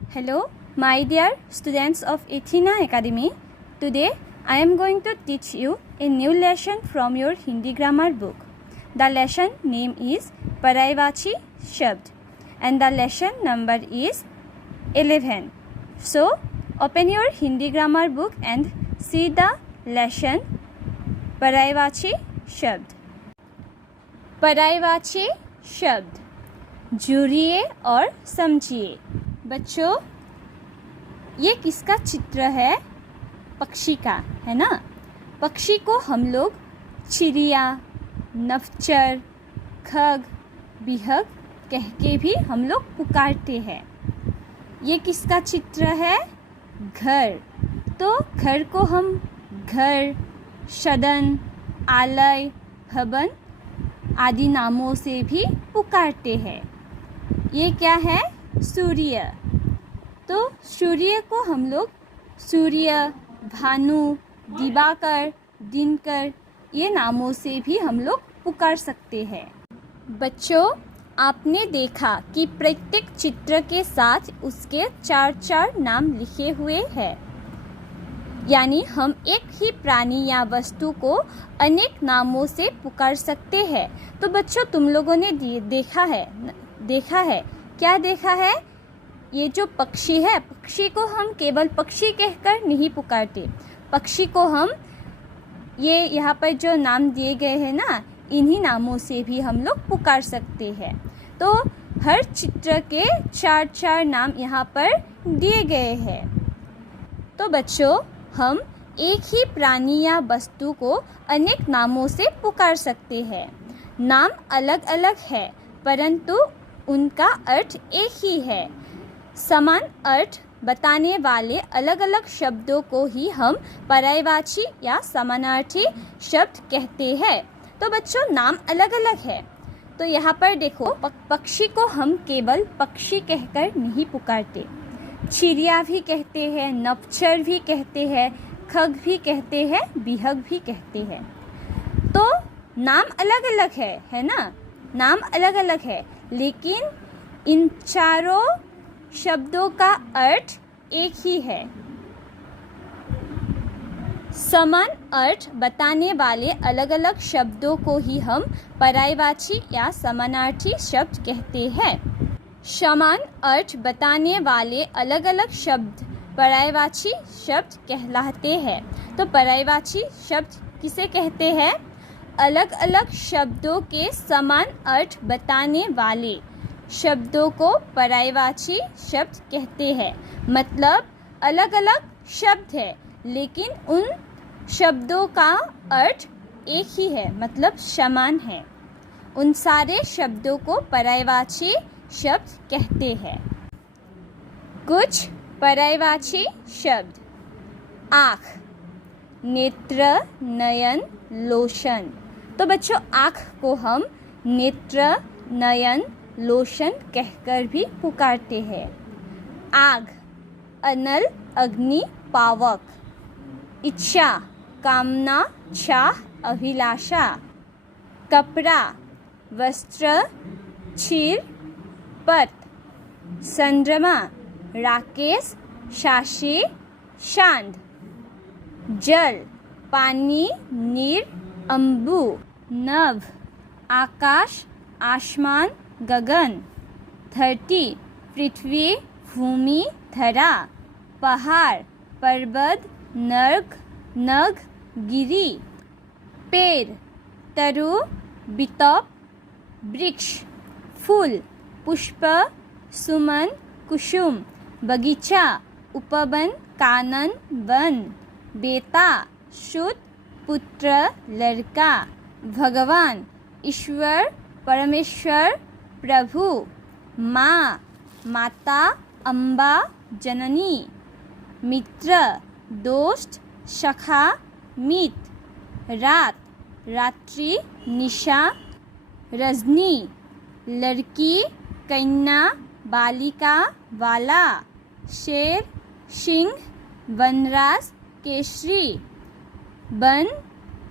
Hello, my dear students of Athena Academy. Today, I am going to teach you a new lesson from your Hindi grammar book. The lesson name is Parayvachi Shabd and the lesson number is 11. So, open your Hindi grammar book and see the lesson Parayvachi Shabd. Parayvachi शब्द जुड़िए और समझिए। बच्चों, ये किसका चित्र है? पक्षी का, है ना। पक्षी को हम लोग चिड़िया, नवचर, खग, बिहग कह के भी हम लोग पुकारते हैं। ये किसका चित्र है? घर। तो घर को हम घर, सदन, आलय, भवन आदि नामों से भी पुकारते हैं। ये क्या है? सूर्य। तो सूर्य को हम लोग सूर्य, भानु, दिवाकर, दिनकर ये नामों से भी हम लोग पुकार सकते हैं। बच्चों, आपने देखा कि प्रत्येक चित्र के साथ उसके 4 नाम लिखे हुए हैं। यानी हम एक ही प्राणी या वस्तु को अनेक नामों से पुकार सकते हैं। तो बच्चों, तुम लोगों ने देखा है क्या देखा है? ये जो पक्षी है, पक्षी को हम केवल पक्षी कहकर नहीं पुकारते। पक्षी को हम ये यहाँ पर जो नाम दिए गए हैं ना, इन्हीं नामों से भी हम लोग पुकार सकते हैं। तो हर चित्र के 4 नाम यहाँ पर दिए गए हैं। तो बच्चों, हम एक ही प्राणी या वस्तु को अनेक नामों से पुकार सकते हैं। नाम अलग अलग है, परंतु उनका अर्थ एक ही है। समान अर्थ बताने वाले अलग अलग शब्दों को ही हम पर्यायवाची या समानार्थी शब्द कहते हैं। तो बच्चों, नाम अलग अलग है। तो यहाँ पर देखो, पक्षी को हम केवल पक्षी कहकर नहीं पुकारते। चिड़िया भी कहते हैं, नवचर भी कहते हैं, खग भी कहते हैं, बिहग भी कहते हैं। तो नाम अलग अलग है ना। नाम अलग अलग है, लेकिन इन चारों शब्दों का अर्थ एक ही है। समान अर्थ बताने वाले अलग अलग शब्दों को ही हम पर्यायवाची या समानार्थी शब्द कहते हैं। समान अर्थ बताने वाले अलग अलग शब्द पर्यायवाची शब्द कहलाते हैं। तो पर्यायवाची शब्द किसे कहते हैं? अलग अलग शब्दों के समान अर्थ बताने वाले शब्दों को पर्यायवाची शब्द कहते हैं। मतलब अलग अलग शब्द है, लेकिन उन शब्दों का अर्थ एक ही है, मतलब समान है। उन सारे शब्दों को पर्यायवाची शब्द कहते हैं। कुछ पर्यायवाची शब्द: आँख, नेत्र, नयन, लोशन। तो बच्चों, आँख को हम नेत्र, नयन, लोशन कहकर भी पुकारते हैं। आग, अनल, अग्नि, पावक। इच्छा, कामना, चाह, अभिलाषा। कपड़ा, वस्त्र, क्षीर, पत। चंद्रमा, राकेश, शाशी, चांद। जल, पानी, नीर, अम्बु। नभ, आकाश, आसमान, गगन। धरती, पृथ्वी, भूमि, धरा। पहाड़, पर्वत, नग, गिरी। पेड़, तरु, बितप, वृक्ष। फूल, पुष्प, सुमन, कुसुम। बगीचा, उपवन, कानन, वन। बेटा, सुत, पुत्र, लड़का। भगवान, ईश्वर, परमेश्वर, प्रभु। माँ, माता, अम्बा, जननी। मित्र, दोस्त, सखा, मित। रात, रात्रि, निशा, रजनी। लड़की, कन्या, बालिका, बाला। शेर, सिंह, वनराज, केसरी। वन,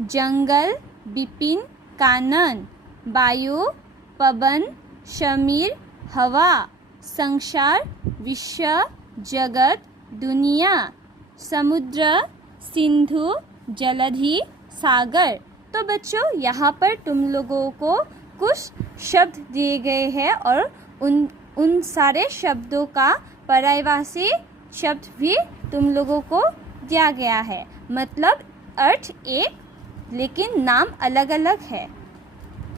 जंगल, विपिन, कानन। वायु, पवन, समीर, हवा। संसार, विश्व, जगत, दुनिया, समुद्र, सिंधु, जलधि, सागर। तो बच्चों यहाँ पर तुम लोगों को कुछ शब्द दिए गए हैं और उन सारे शब्दों का पर्यायवाची शब्द भी तुम लोगों को दिया गया है। मतलब अर्थ एक लेकिन नाम अलग अलग है।